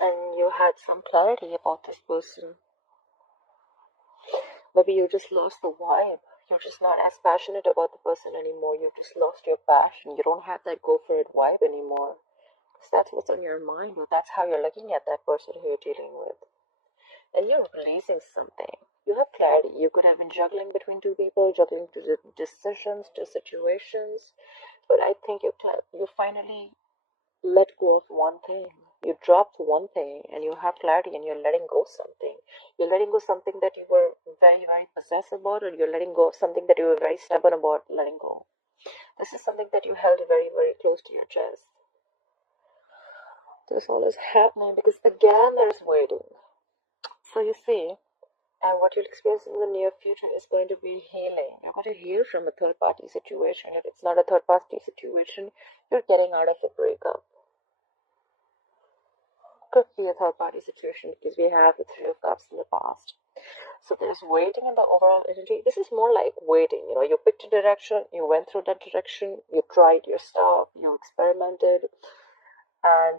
and you had some clarity about this person. Maybe you just lost the vibe. You're just not as passionate about the person anymore. You've just lost your passion. You don't have that go for it vibe anymore. Because that's what's on your mind, or that's how you're looking at that person who you're dealing with. And you're releasing something. You have clarity. You could have been juggling between two people, juggling two decisions, two situations. But I think you finally let go of one thing. You dropped one thing and you have clarity and you're letting go something. You're letting go something that you were very, very possessed about, or you're letting go of something that you were very stubborn about letting go. This is something that you held very, very close to your chest. This all is happening because again there's waiting. So you see, and what you'll experience in the near future is going to be healing. You're going to heal from a third-party situation. If it's not a third-party situation, you're getting out of a breakup. Could be a third-party situation because we have the Three of Cups in the past. So there's waiting in the overall energy. This is more like waiting. You picked a direction, you went through that direction, you tried your stuff, you experimented, and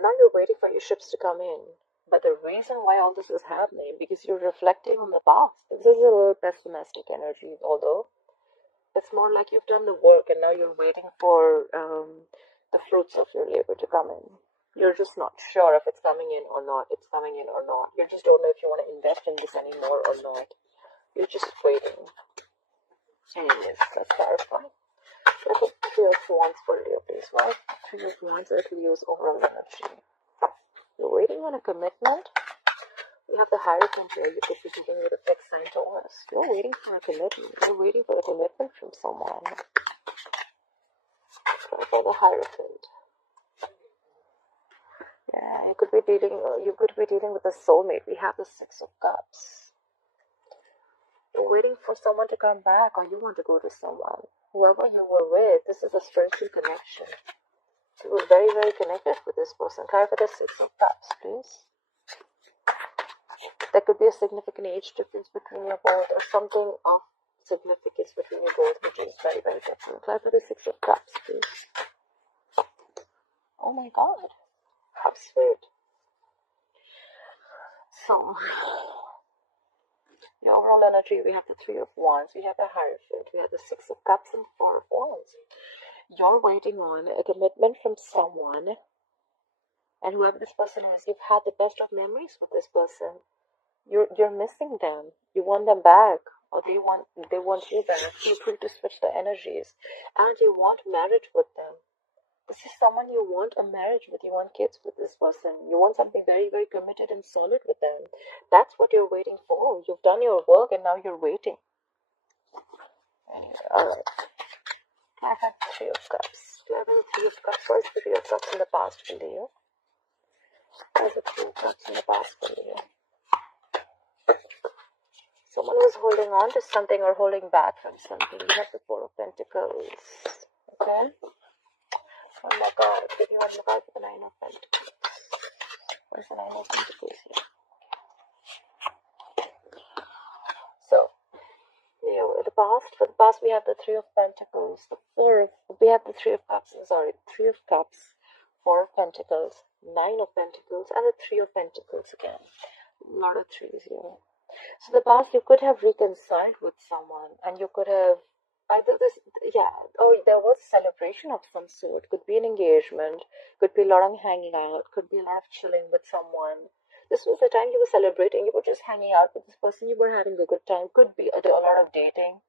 now you're waiting for your ships to come in. But the reason why all this is happening, because you're reflecting on the past. This is a little pessimistic energy, although it's more like you've done the work and now you're waiting for the fruits of your labor to come in. You're just not sure if it's coming in or not. It's coming in or not. You just don't know if you want to invest in this anymore or not. You're just waiting. Anyways, let's clarify. Look at Three of Wands for Leo, please. Why Three of Wands is Leo's overall energy? You're waiting on a commitment. You have the Hierophant here. You could be dealing with a fixed sign Taurus. You're waiting for a commitment. You're waiting for a commitment from someone. Try for the Hierophant. Yeah, you could be dealing with a soulmate. We have the Six of Cups. You're waiting for someone to come back, or you want to go to someone. Whoever you were with, this is a spiritual connection. You were very, very connected with this person. Try for the Six of Cups, please. There could be a significant age difference between you both, or something of significance between you both, which is very, very different. Try for the Six of Cups, please. Oh my God. How sweet. So, your overall energy, we have the Three of Wands, we have the Hierophant, we have the Six of Cups and Four of Wands. You're waiting on a commitment from someone, and whoever this person is, you've had the best of memories with this person. You're missing them. You want them back, or they want you back. Feel free to switch the energies, and you want marriage with them. This is someone you want a marriage with. You want kids with this person. You want something very, very committed and solid with them. That's what you're waiting for. You've done your work and now you're waiting. Anyway, alright. I have the Three of Cups. Do I have the Three of Cups? What is the Three of Cups in the past for you? What is the Three of Cups in the past for you? Someone who's holding on to something or holding back from something. You have the Four of Pentacles. Okay? One more card. Give me one more card for the Nine of Pentacles. Where's the Nine of Pentacles here? So, in the past we have the Three of Pentacles, we have the Three of Cups, Three of Cups, Four of Pentacles, Nine of Pentacles, and the Three of Pentacles again. A lot of threes here. So in the past you could have reconciled with someone, and you could have there was a celebration of some sort. Could be an engagement, could be a lot of hanging out, could be a lot of chilling with someone. This was the time you were celebrating. You were just hanging out with this person. You were having a good time. Could be a lot of dating.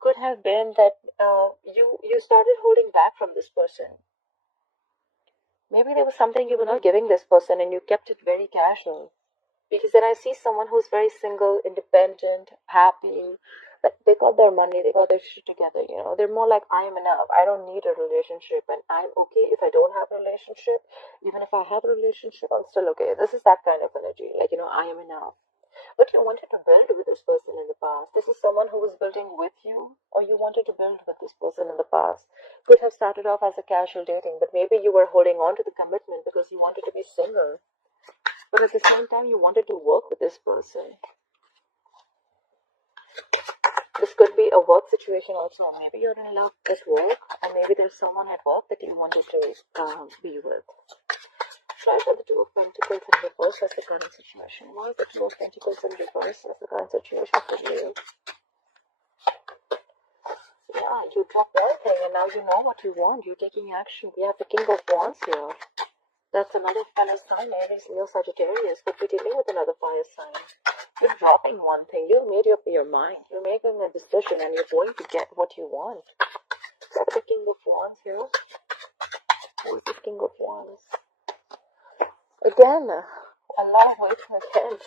Could have been that you started holding back from this person. Maybe there was something you were not giving this person, and you kept it very casual. Because then I see someone who's very single, independent, happy. But they got their money, they got their shit together, They're more like, I am enough. I don't need a relationship, and I'm okay if I don't have a relationship. Even if I have a relationship, I'm still okay. This is that kind of energy, like, I am enough. But you wanted to build with this person in the past. This is someone who was building with you, or you wanted to build with this person in the past. Could have started off as a casual dating, but maybe you were holding on to the commitment because you wanted to be single. But at the same time, you wanted to work with this person. This could be a work situation also. Maybe you're in love at work, or maybe there's someone at work that you wanted to be with. Try for the Two of Pentacles in reverse as the current situation. Why is the Two of Pentacles in reverse as the current situation for you? Yeah, you dropped one thing and now you know what you want. You're taking action. We have the King of Wands here. That's another fire sign, Aries, Leo, Sagittarius. Could be dealing with another fire sign. You're dropping one thing. You've made up your mind. You're making a decision and you're going to get what you want. That's the King of Wands here. Who is the King of Wands? Again, a lot of waiting again.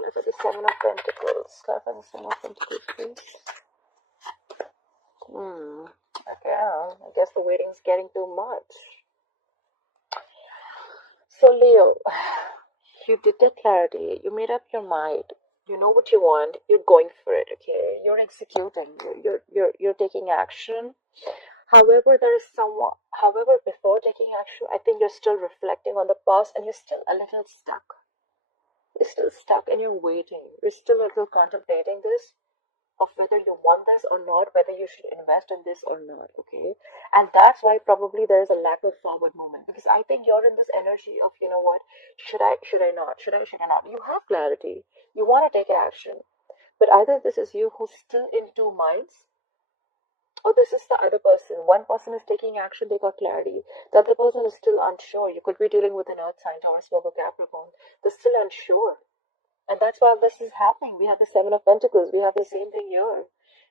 Look at the Seven of Pentacles. Look at the Seven of Pentacles, please. Again, I guess the waiting's getting too much. So Leo, you did get clarity. You made up your mind. You know what you want. You're going for it. Okay, you're executing. You're taking action. However, there is somewhat. However, before taking action, I think you're still reflecting on the past, and you're still a little stuck. You're still stuck, and you're waiting. You're still a little contemplating this, of whether you want this or not, whether you should invest in this or not, okay? And that's why probably there is a lack of forward movement, because I think you're in this energy of, you know what, should I not, should I not? You have clarity, you want to take action, but either this is you who's still in two minds, or this is the other person. One person is taking action, they got clarity. The other person is still unsure. You could be dealing with an earth sign, Taurus, Virgo, Capricorn. They're still unsure. And that's why this is happening. We have the Seven of Pentacles. We have the same thing here.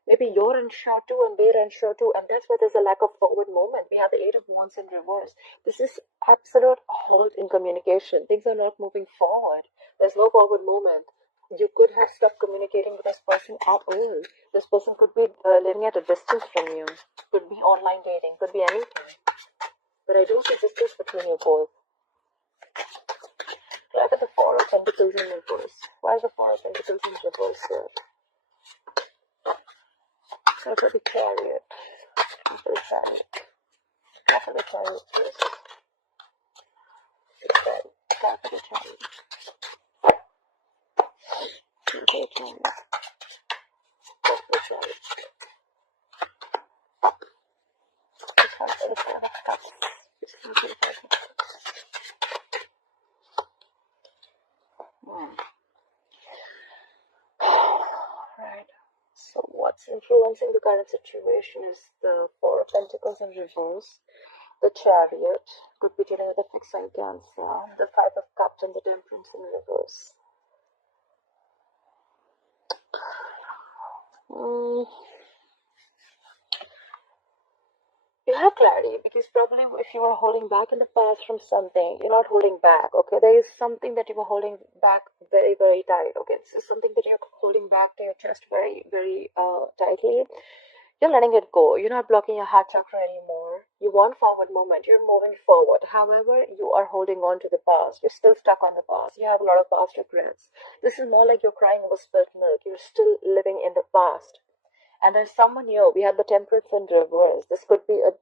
Maybe you're unsure too and they're unsure too. And that's why there's a lack of forward movement. We have the Eight of Wands in reverse. This is absolute halt in communication. Things are not moving forward. There's no forward movement. You could have stopped communicating with this person at all. This person could be living at a distance from you. Could be online dating. Could be anything. But I don't see distance between you both. Look at the Four of Pentacles in reverse. Why is the Four of Pentacles in reverse here? Look at the Chariot. Look at the Chariot. Look at the Chariot first. Look at the Chariot. Look at the Chariot. Look at the Chariot. Just look at the Four of Cups. Just look at the Four of Cups. Right. So what's influencing the current situation is the Four of Pentacles in reverse, the Chariot, could be dealing with a fixed sign Cancer, the Five of Cups and the Temperance in reverse. You have clarity because probably if you were holding back in the past from something, you're not holding back, okay? There is something that you were holding back very, very tight, okay? This is something that you're holding back to your chest very, very tightly. You're letting it go. You're not blocking your heart chakra anymore. You want forward movement. You're moving forward. However, you are holding on to the past. You're still stuck on the past. You have a lot of past regrets. This is more like you're crying over spilt milk. You're still living in the past. And there's someone here, we have the Temperance in reverse. This could be a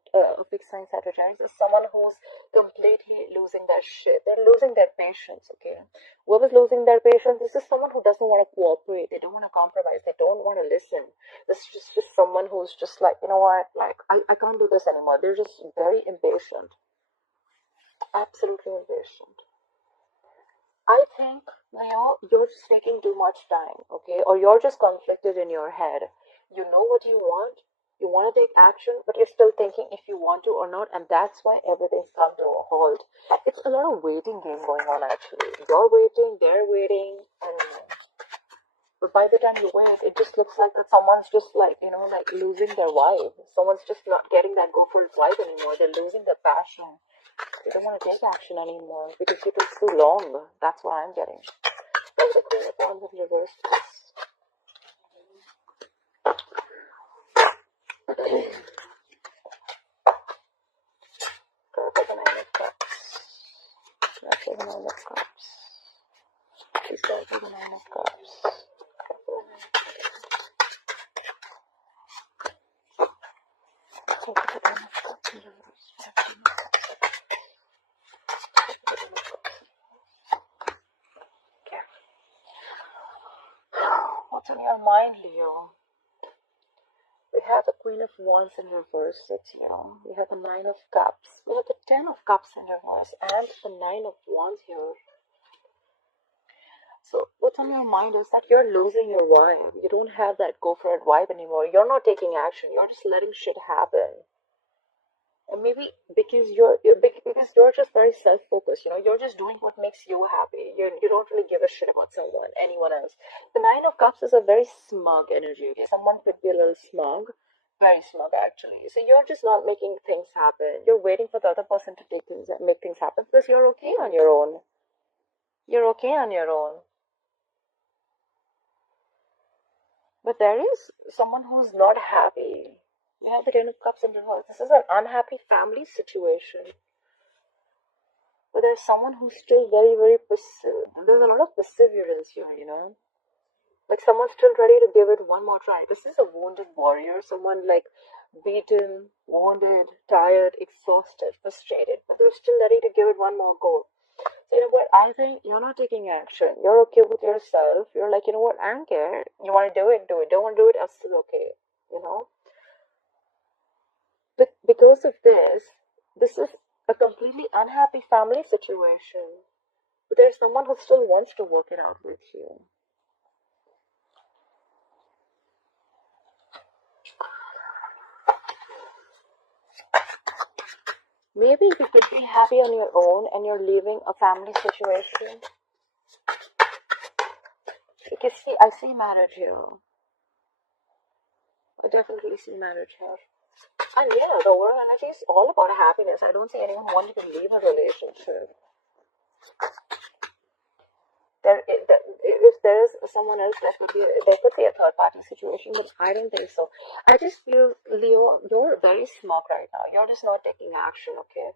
fixed sign Sagittarius. There's someone who's completely losing their shit. They're losing their patience, okay? Whoever's losing their patience, this is someone who doesn't want to cooperate. They don't want to compromise. They don't want to listen. This is just someone who's just like, you know what, like, I can't do this anymore. They're just very impatient. Absolutely impatient. I think, Leo, you're just taking too much time, okay? Or you're just conflicted in your head. You know what you want to take action, but you're still thinking if you want to or not, and that's why everything's come to a halt. It's a lot of waiting game going on, actually. You're waiting, they're waiting, and but by the time you wait, it just looks like that someone's just like, you know, like losing their vibe. Someone's just not getting that go for it vibe anymore. They're losing their passion. They don't want to take action anymore because it took too long. That's what I'm getting. There's the Queen of Wands in reverse. Look at the Nine of Cups. Look at the Nine of Cups. Please go to the Nine of Cups. Look at the Nine of Cups in reverse. Okay. What's on your mind, Leo? We have the Queen of Wands in reverse. That's here. We have the Nine of Cups. We have the Ten of Cups in reverse and the Nine of Wands here. So what's on your mind is that you're losing your vibe. You don't have that go for it vibe anymore. You're not taking action. You're just letting shit happen. And maybe because you're just very self-focused. You're just doing what makes you happy. You don't really give a shit about anyone else. The Nine of Cups is a very smug energy. Okay? Someone could be a little smug, very smug actually. So you're just not making things happen. You're waiting for the other person to make things happen because you're okay on your own. You're okay on your own. But there is someone who's not happy. You have the Ten of Cups in reverse. This is an unhappy family situation. But there's someone who's still very, very there's a lot of perseverance here, Like someone's still ready to give it one more try. This is a wounded warrior. Someone like beaten, wounded, tired, exhausted, frustrated. But they're still ready to give it one more go. So you know what? I think you're not taking action. You're okay with yourself. You're like, you know what? I don't care. You want to do it, do it. Don't want to do it, I'm still okay. But because of this is a completely unhappy family situation. But there's someone who still wants to work it out with you. Maybe you could be happy on your own and you're leaving a family situation. Because see, I see marriage here. I definitely see marriage here. And yeah, the overall energy is all about happiness. I don't see anyone wanting to leave a relationship. If there is someone else, there could be a third party situation, but I don't think so. I just feel, Leo, you're very smug right now. You're just not taking action, okay?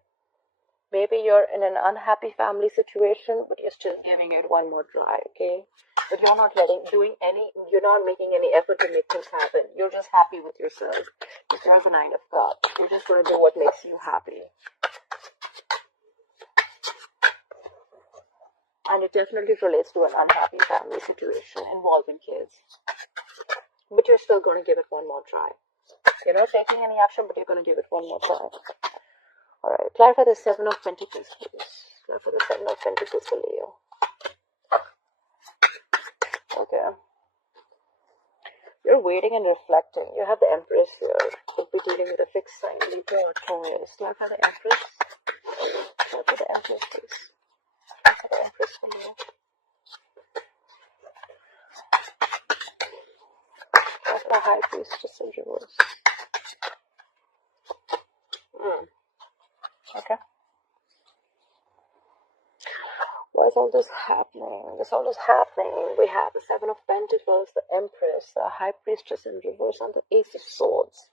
Maybe you're in an unhappy family situation, but you're still giving it one more try, okay? But you're not you're not making any effort to make things happen. You're just happy with yourself. If you're the Nine of Cups, you're just going to do what makes you happy. And it definitely relates to an unhappy family situation involving kids. But you're still going to give it one more try. You're not taking any action, but you're going to give it one more try. Alright, clarify the Seven of Pentacles, please. Clarify the Seven of Pentacles for Leo. Okay. You're waiting and reflecting. You have the Empress here. Could be dealing with a fixed sign, Libra or Taurus. Clarify the Empress. Clarify the Empress, please. Clarify the Empress for Leo. Clarify the High Priestess in reverse. Okay. Why is all this happening? We have the Seven of Pentacles, the Empress, the High Priestess in reverse, and the Ace of Swords.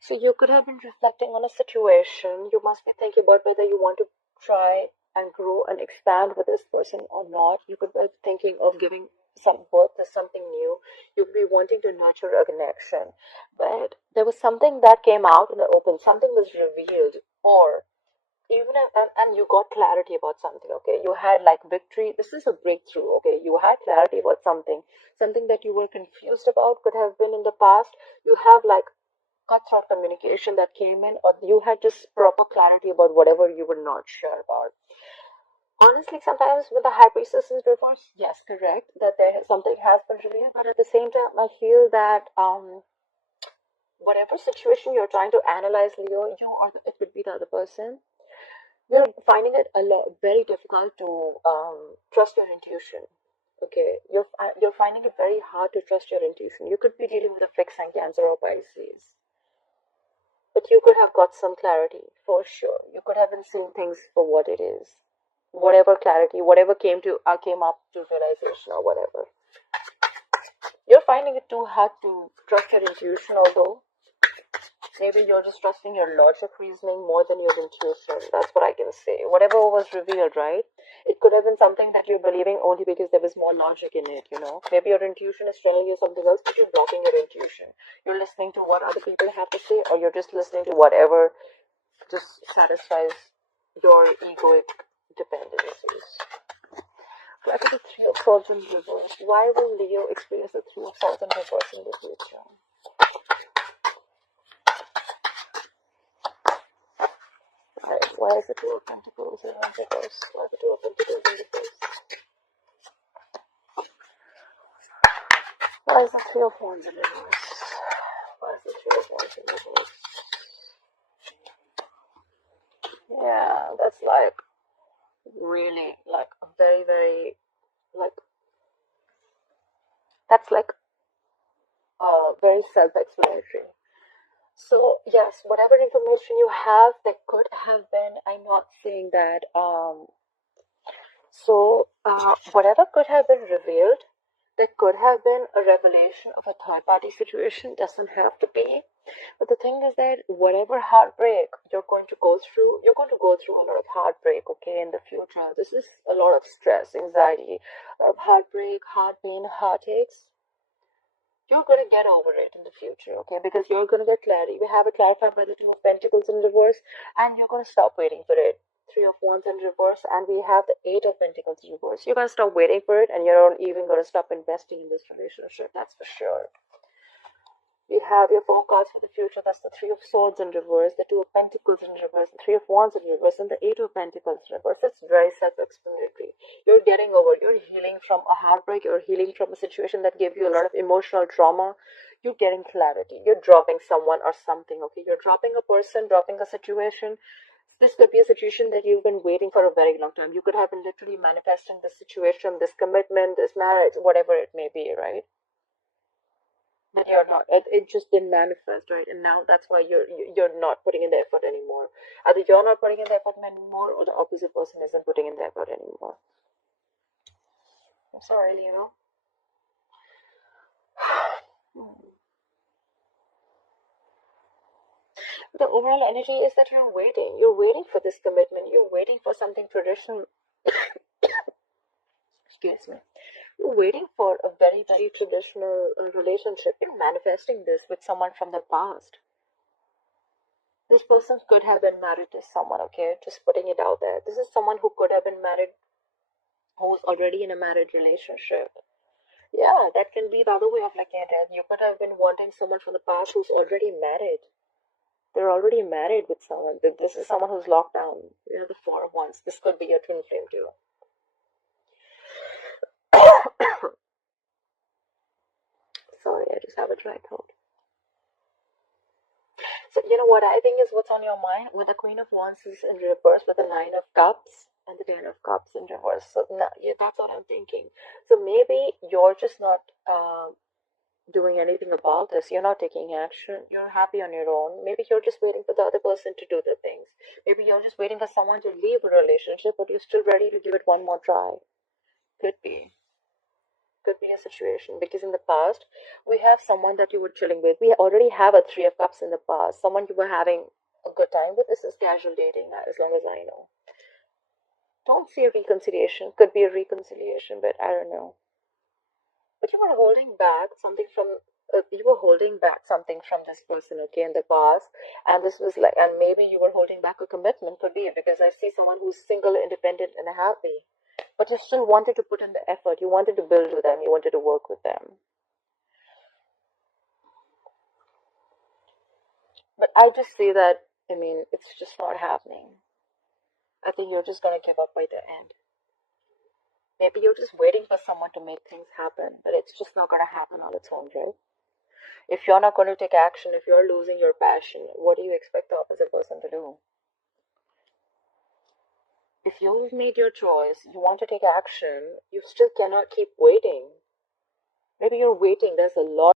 So you could have been reflecting on a situation. You must be thinking about whether you want to try and grow and expand with this person or not. You could be thinking of giving some birth to something new. You could be wanting to nurture a connection. But there was something that came out in the open. Something was revealed, or even and you got clarity about something. Okay, you had like victory. This is a breakthrough. Okay, you had clarity about something that you were confused about. Could have been in the past. You have like cutthroat communication that came in, or you had just proper clarity about whatever you were not sure about. Honestly, sometimes with the High Priestess in reverse, yes, correct, that something has been revealed, but at the same time I feel that whatever situation you're trying to analyze, Leo, it could be the other person, you're finding it very difficult to trust your intuition. Okay, you're finding it very hard to trust your intuition. You could be dealing with a fixed sign, Cancer or Pisces, but you could have got some clarity for sure. You could have been seeing things for what it is, whatever clarity, whatever came up to realization or whatever. You're finding it too hard to trust your intuition, although maybe you're just trusting your logic reasoning more than your intuition. That's what I can say. Whatever was revealed, right? It could have been something that you're believing only because there was more logic in it, Maybe your intuition is telling you something else, but you're blocking your intuition. You're listening to what other people have to say, or you're just listening to whatever just satisfies your egoic dependencies. Look at the Three of Swords in reverse. Why will Leo experience the Three of Swords in reverse in the future? Why is the Two of Pentacles in reverse? Why is the Two of Pentacles in reverse? Why is the Three of Wands in reverse? Why is the Three of Wands in reverse? Yeah, that's like really like a very, very like that's like very self-explanatory. So yes, whatever information you have, that could have been. I'm not saying that. Whatever could have been revealed, there could have been a revelation of a third-party situation. Doesn't have to be. But the thing is that whatever heartbreak you're going to go through, you're going to go through a lot of heartbreak, okay, in the future. This is a lot of stress, anxiety, a lot of heartbreak, heart pain, heartaches. You're going to get over it in the future, okay, because you're going to get clarity. We have it clarified by the Two of Pentacles in reverse, and you're going to stop waiting for it. Three of Wands in reverse, and we have the Eight of Pentacles in reverse. You're going to stop waiting for it, and you're not even going to stop investing in this relationship. That's for sure. You have your four cards for the future. That's the Three of Swords in reverse, the Two of Pentacles in reverse, the Three of Wands in reverse, and the Eight of Pentacles in reverse. It's very self-explanatory. You're getting over, you're healing from a heartbreak, you're healing from a situation that gave you a lot of emotional trauma. You're getting clarity. You're dropping someone or something, okay? You're dropping a person, dropping a situation. This could be a situation that you've been waiting for a very long time. You could have been literally manifesting this situation, this commitment, this marriage, whatever it may be, right? But you're not. It just didn't manifest, right? And now that's why you're not putting in the effort anymore. Either you're not putting in the effort anymore, or the opposite person isn't putting in the effort anymore. I'm sorry, Leo. The overall energy is that you're waiting. You're waiting for this commitment. You're waiting for something traditional. Excuse me. You're waiting for a very, very traditional relationship. You're manifesting this with someone from the past. This person could have been married to someone, okay? Just putting it out there. This is someone who could have been married, who's already in a marriage relationship. Yeah, that can be the other way of looking at it. You could have been wanting someone from the past who's already married. They're already married with someone. This is someone who's locked down. You have the Four of Wands. This could be your twin flame too. Sorry, I just have a dry throat. So, you know what I think is what's on your mind? With the Queen of Wands is in reverse, with the Nine of Cups and the Ten of Cups in reverse. So, yeah, that's what I'm thinking. So, maybe you're just not doing anything about this. You're not taking action. You're happy on your own. Maybe you're just waiting for the other person to do the things. Maybe you're just waiting for someone to leave a relationship, but you're still ready to give it one more try. Could be. Could be a situation, because in the past we have someone that you were chilling with. We already have a Three of Cups in the past, someone you were having a good time with. This is casual dating, as long as I know. Don't see a reconciliation. Could be a reconciliation, but I don't know. But you were holding back something from this person, okay, in the past, and this was like, and maybe you were holding back a commitment. Could be, because I see someone who's single, independent, and happy. But you still wanted to put in the effort. You wanted to build with them. You wanted to work with them. But I just see that, I mean, it's just not happening. I think you're just going to give up by the end. Maybe you're just waiting for someone to make things happen, but it's just not going to happen on its own, right? If you're not going to take action, if you're losing your passion, what do you expect the opposite person to do? If you've made your choice, you want to take action, you still cannot keep waiting. Maybe you're waiting. There's a lot.